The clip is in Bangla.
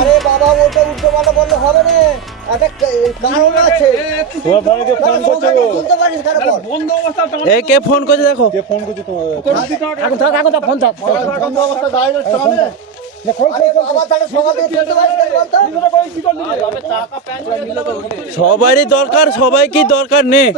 আরে বাবা ওটা উল্টো পাল্টা বললে হবে না, একটা কারণ আছে। শুনতে পারিস কেন বল? এই কে ফোন করছে দেখো। বাবা তাহলে সকাল থেকে শুনতে পারিস কেন বলতো? সবারই দরকার, সবাই কি দরকার নেই।